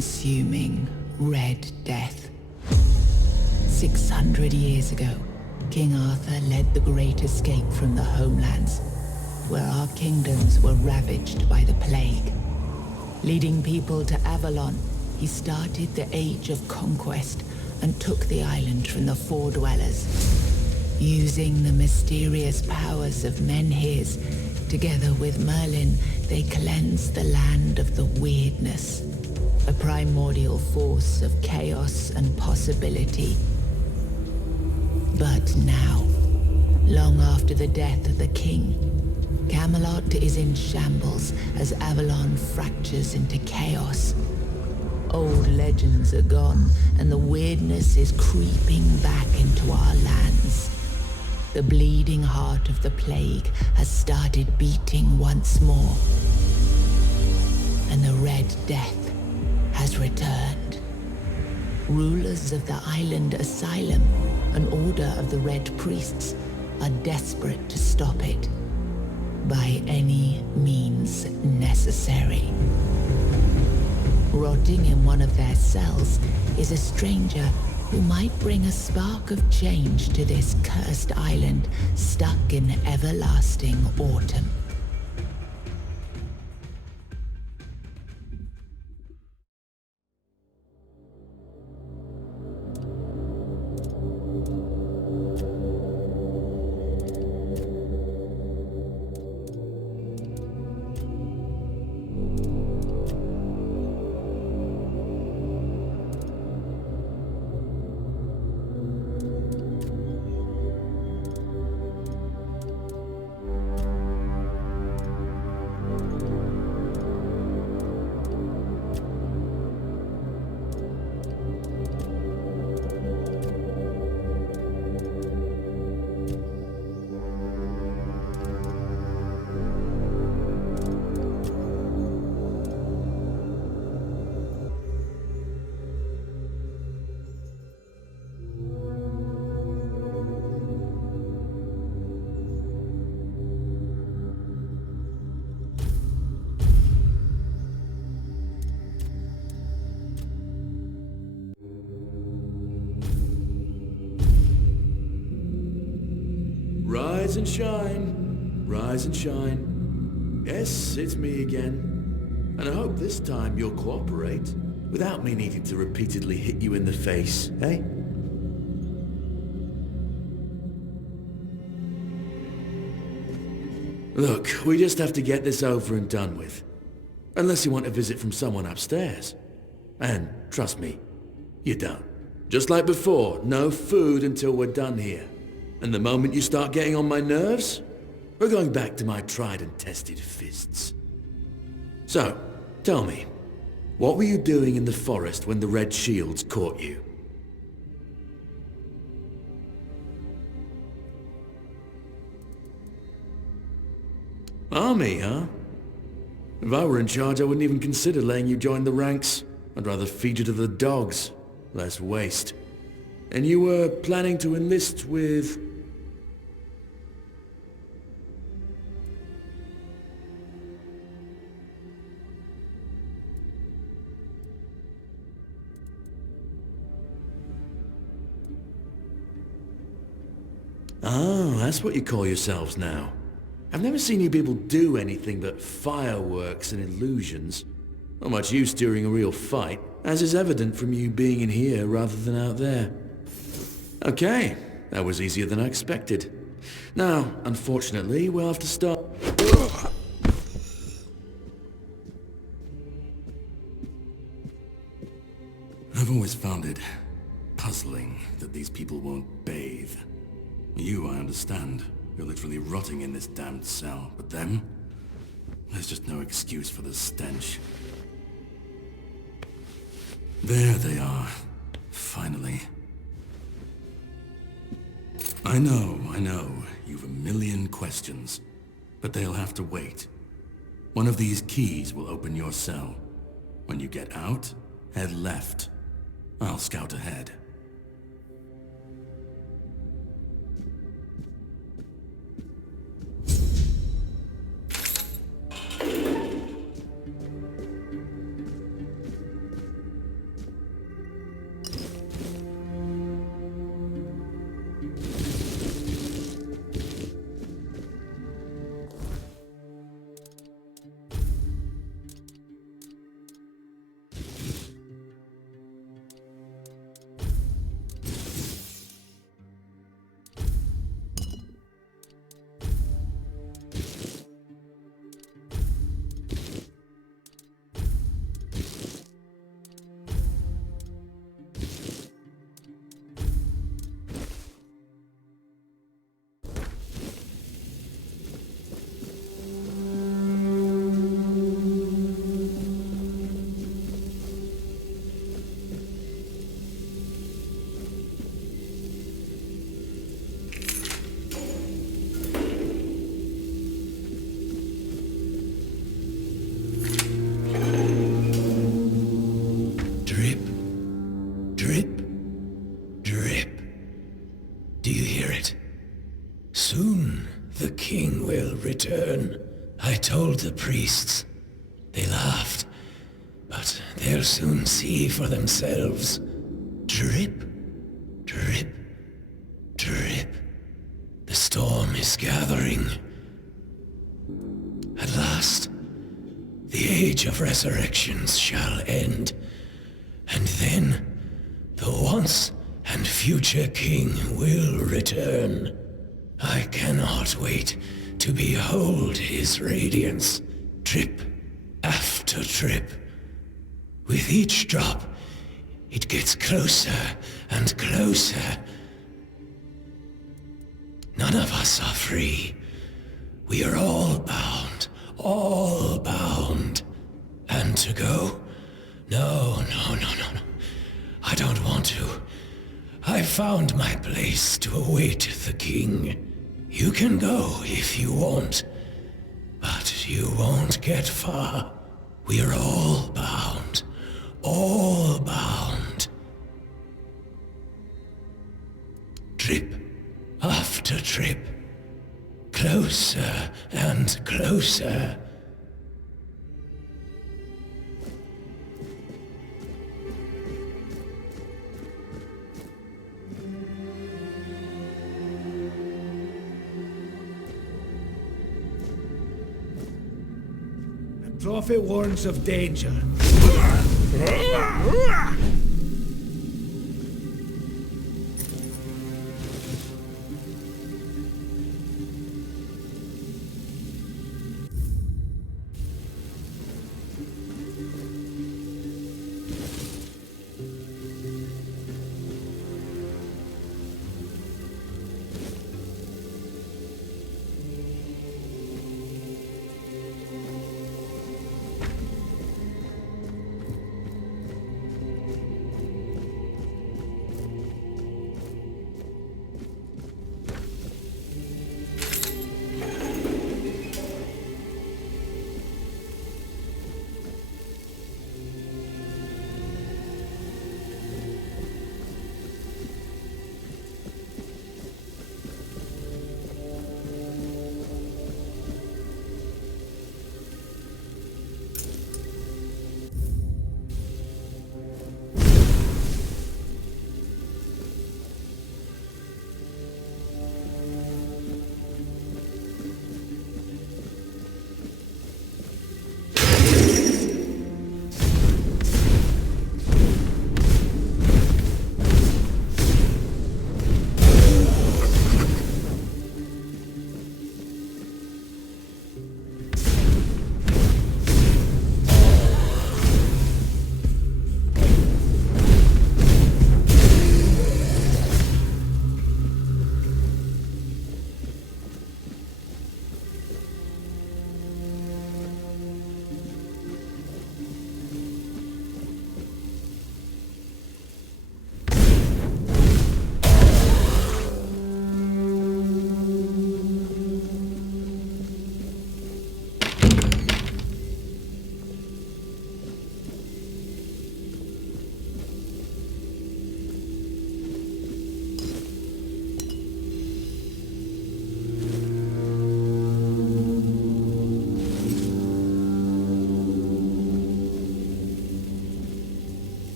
consuming Red Death. 600 years ago, King Arthur led the Great Escape from the homelands, where our kingdoms were ravaged by the plague. Leading people to Avalon, he started the Age of Conquest and took the island from the Four Dwellers. Using the mysterious powers of Menhirs, together with Merlin, they cleansed the land of the weirdness, a primordial force of chaos and possibility. But now, long after the death of the king, Camelot is in shambles as Avalon fractures into chaos. Old legends are gone, and the weirdness is creeping back into our lands. The bleeding heart of the plague has started beating once more, and the Red Death has returned. Rulers of the island asylum, an order of the Red Priests, are desperate to stop it by any means necessary. Rotting in one of their cells is a stranger who might bring a spark of change to this cursed island stuck in everlasting autumn. Rise and shine, rise and shine. Yes, it's me again. And I hope this time you'll cooperate, without me needing to repeatedly hit you in the face, eh? Look, we just have to get this over and done with. Unless you want a visit from someone upstairs. And trust me, you don't. Just like before, no food until we're done here. And the moment you start getting on my nerves, we're going back to my tried and tested fists. So, tell me, what were you doing in the forest when the Red Shields caught you? Army, huh? If I were in charge, I wouldn't even consider letting you join the ranks. I'd rather feed you to the dogs. Less waste. And you were planning to enlist with... Oh, that's what you call yourselves now. I've never seen you people do anything but fireworks and illusions. Not much use during a real fight, as is evident from you being in here rather than out there. Okay, that was easier than I expected. Now, unfortunately, we'll have to start... I've always found it puzzling that these people won't bathe. You, I understand. You're literally rotting in this damned cell. But them? There's just no excuse for the stench. There they are. Finally. I know. You've a million questions. But they'll have to wait. One of these keys will open your cell. When you get out, head left. I'll scout ahead. I told the priests. They laughed. But they'll soon see for themselves. Drip, drip, drip. The storm is gathering. At last, the age of resurrections shall end. And then, the once and future king will return. I cannot wait to behold his radiance, drip after drip. With each drop, it gets closer and closer. None of us are free. We are all bound, all bound. And to go? No. I don't want to. I found my place to await the king. You can go if you want, but you won't get far. We are all bound, all bound. Trip after trip, closer and closer. Prophet warns of danger.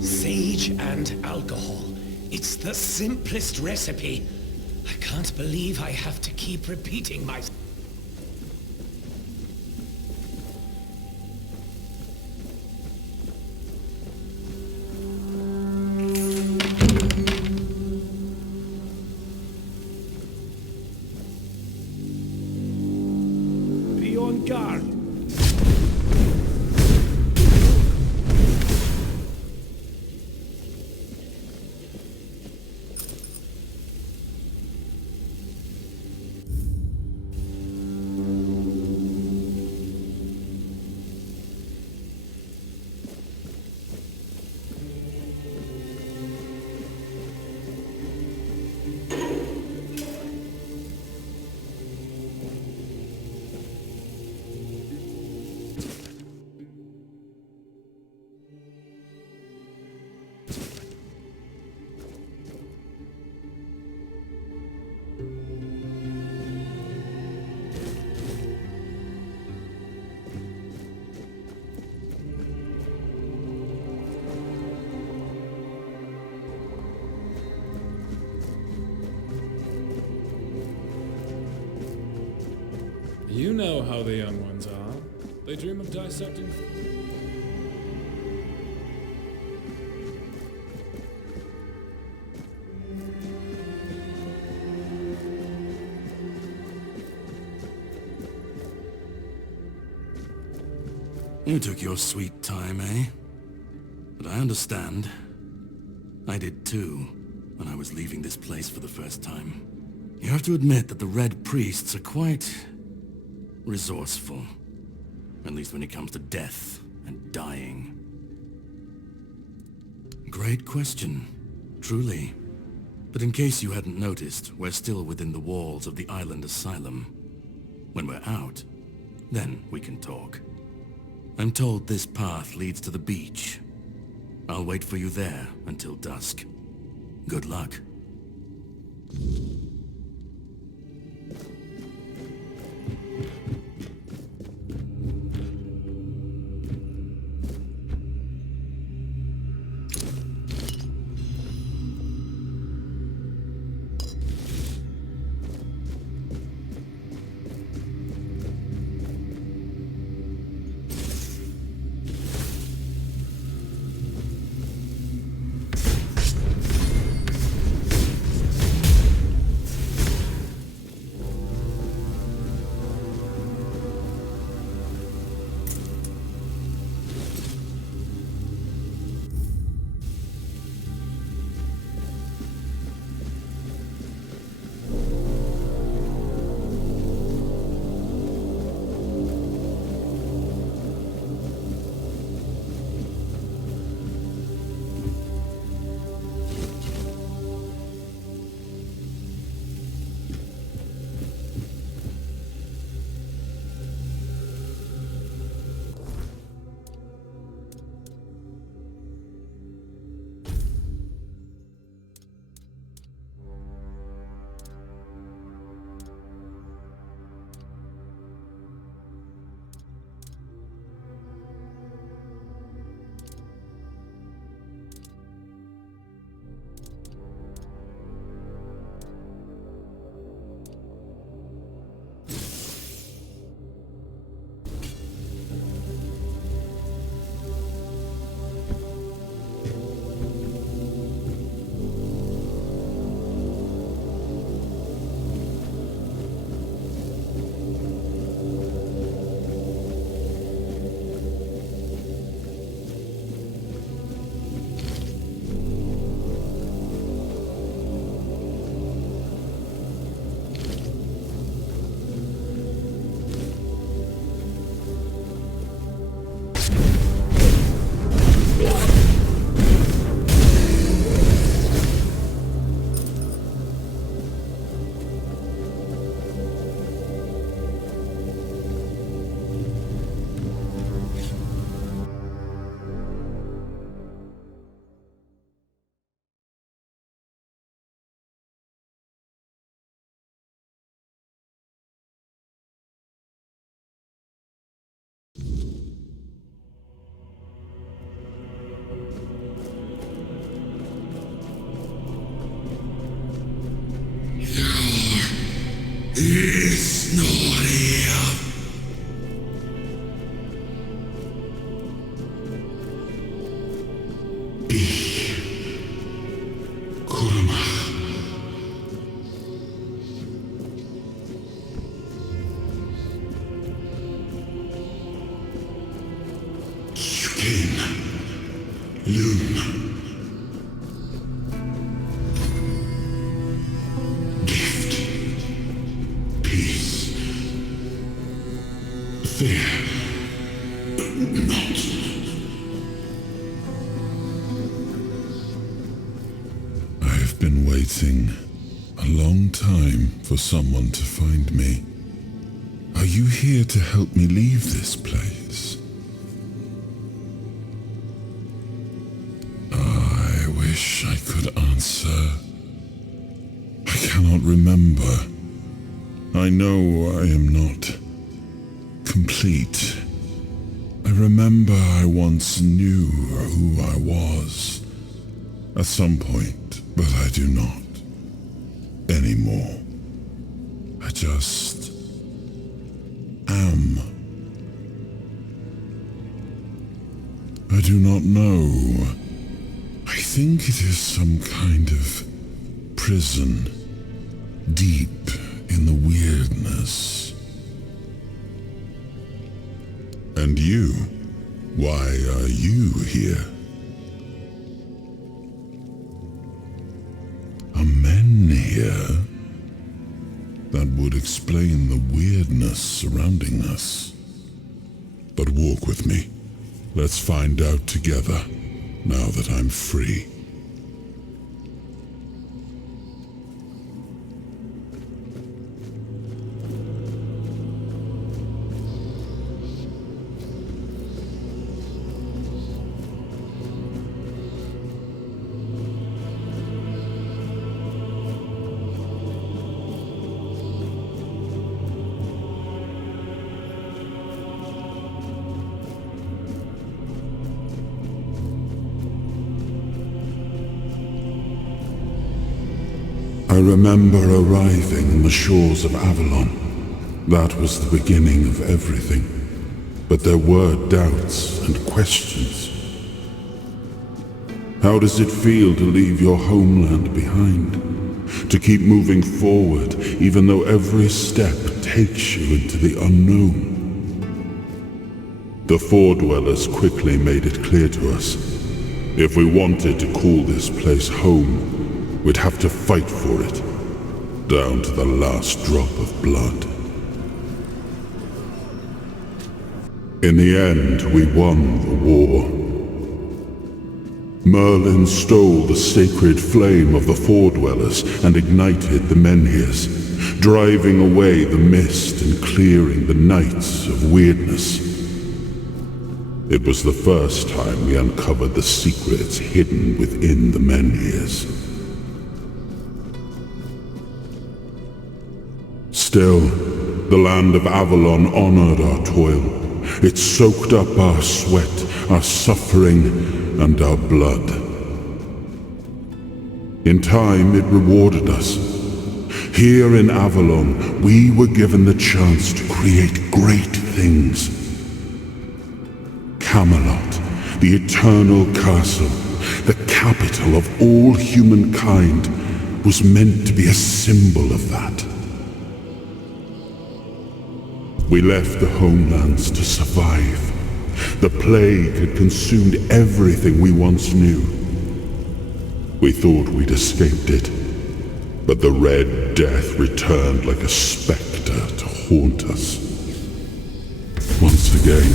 Sage and alcohol. It's the simplest recipe. I can't believe I have to keep repeating myself. Be on guard. You know how the young ones are. They dream of dissecting... You took your sweet time, eh? But I understand. I did too, when I was leaving this place for the first time. You have to admit that the Red Priests are quite... resourceful. At least when it comes to death and dying. Great question, truly. But in case you hadn't noticed, we're still within the walls of the island asylum. When we're out, then we can talk. I'm told this path leads to the beach. I'll wait for you there until dusk. Good luck. It's not here. I've been waiting a long time for someone to find me. Are you here to help me leave this place? I wish I could answer. I cannot remember. I know I am not complete. I remember I once knew who I was at some point, but I do not anymore. I just am? I do not know. I think it is some kind of prison, deep in the weirdness. And you? Why are you here? Are men here? That would explain the weirdness surrounding us. But walk with me. Let's find out together, now that I'm free. I remember arriving on the shores of Avalon. That was the beginning of everything. But there were doubts and questions. How does it feel to leave your homeland behind? To keep moving forward, even though every step takes you into the unknown? The Four Dwellers quickly made it clear to us. If we wanted to call this place home, we'd have to fight for it, down to the last drop of blood. In the end, we won the war. Merlin stole the sacred flame of the Four Dwellers and ignited the Menhirs, driving away the mist and clearing the nights of weirdness. It was the first time we uncovered the secrets hidden within the Menhirs. Still, the land of Avalon honored our toil. It soaked up our sweat, our suffering, and our blood. In time, it rewarded us. Here in Avalon, we were given the chance to create great things. Camelot, the eternal castle, the capital of all humankind, was meant to be a symbol of that. We left the homelands to survive. The plague had consumed everything we once knew. We thought we'd escaped it, but the Red Death returned like a specter to haunt us. Once again,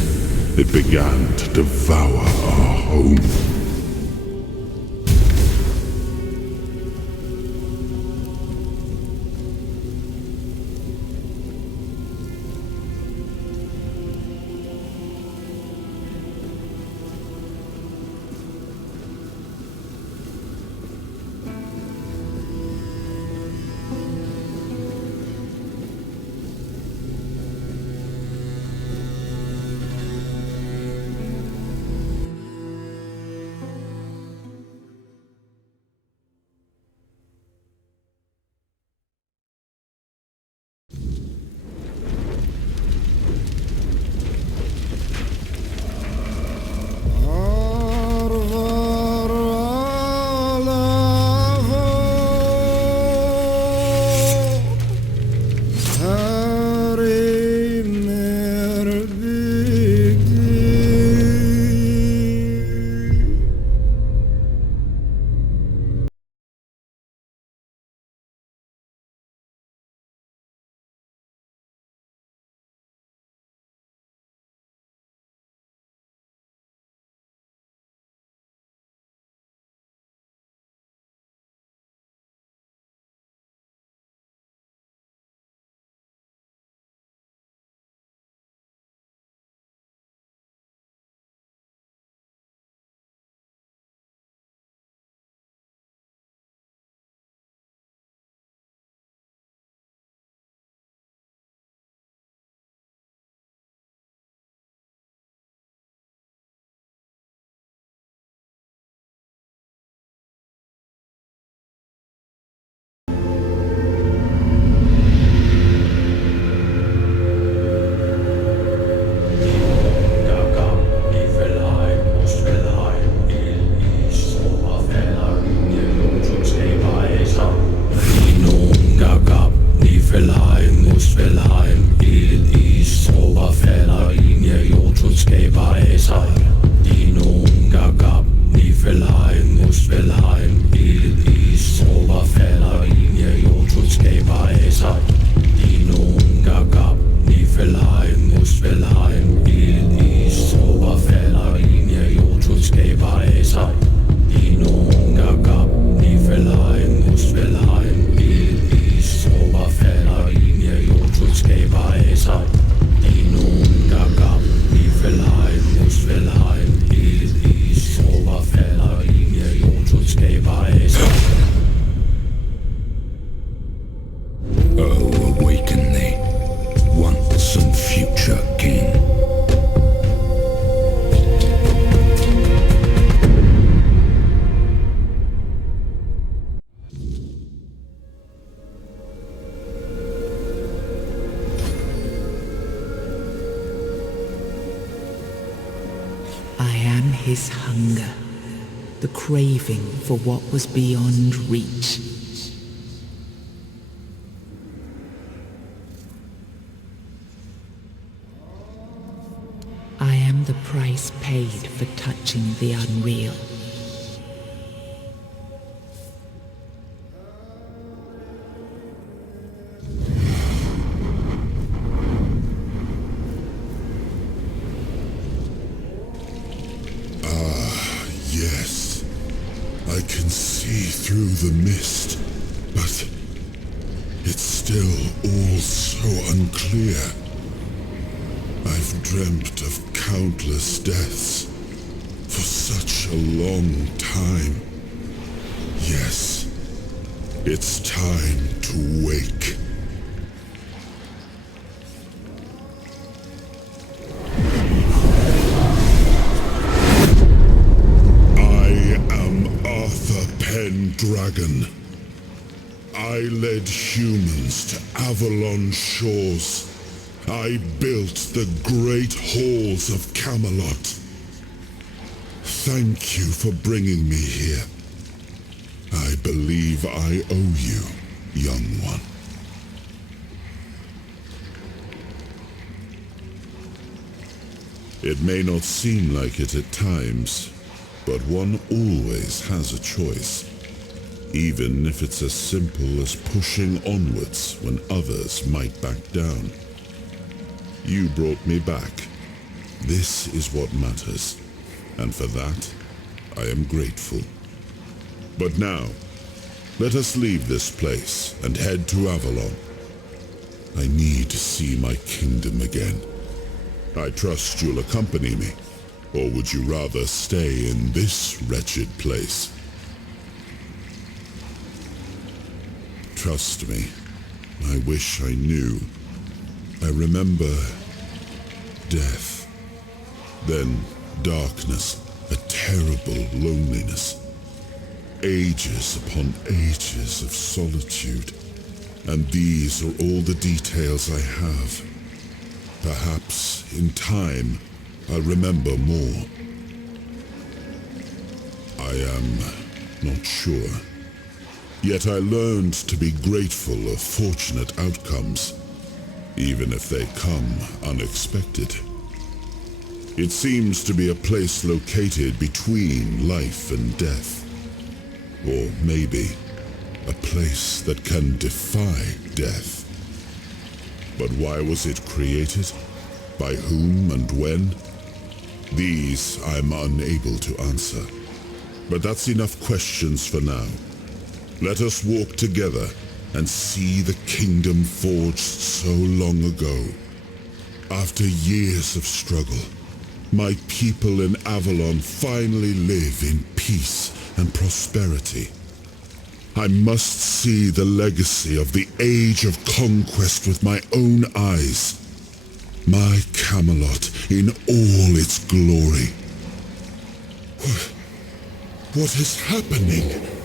it began to devour our home. hunger, the craving for what was beyond reach. I am the price paid for touching the unreal. Yes, I can see through the mist, but it's still all so unclear. I've dreamt of countless deaths for such a long time. Yes, it's time to wake. Dragon. I led humans to Avalon shores. I built the great halls of Camelot. Thank you for bringing me here. I believe I owe you, young one. It may not seem like it at times, but one always has a choice. Even if it's as simple as pushing onwards when others might back down. You brought me back. This is what matters, and for that, I am grateful. But now, let us leave this place and head to Avalon. I need to see my kingdom again. I trust you'll accompany me, or would you rather stay in this wretched place? Trust me, I wish I knew. I remember death, then darkness, a terrible loneliness, ages upon ages of solitude, and these are all the details I have. Perhaps, in time, I'll remember more. I am not sure. Yet I learned to be grateful of fortunate outcomes, even if they come unexpected. It seems to be a place located between life and death. Or maybe a place that can defy death. But why was it created? By whom and when? These I'm unable to answer. But that's enough questions for now. Let us walk together and see the kingdom forged so long ago. After years of struggle, my people in Avalon finally live in peace and prosperity. I must see the legacy of the Age of Conquest with my own eyes. My Camelot in all its glory. What is happening?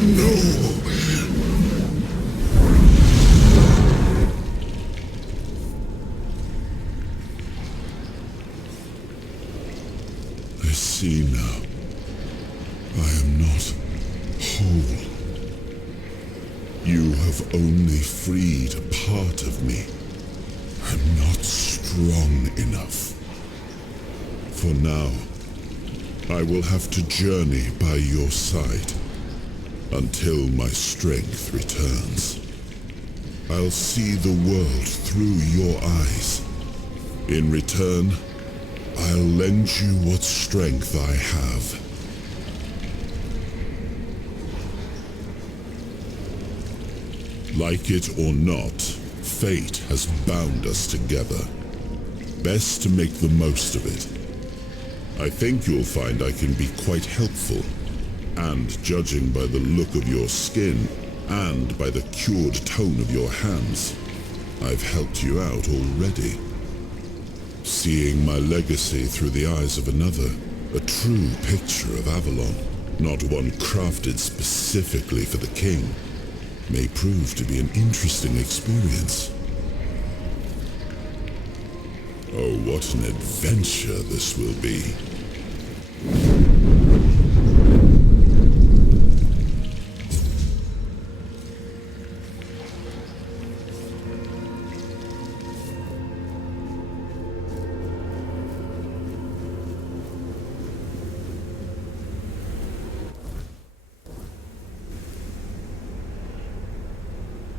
No! I see now. I am not whole. You have only freed a part of me. I'm not strong enough. For now, I will have to journey by your side until my strength returns. I'll see the world through your eyes. In return, I'll lend you what strength I have. Like it or not, fate has bound us together. Best to make the most of it. I think you'll find I can be quite helpful, and judging by the look of your skin, and by the cured tone of your hands, I've helped you out already. Seeing my legacy through the eyes of another, a true picture of Avalon, not one crafted specifically for the king, may prove to be an interesting experience. Oh, what an adventure this will be.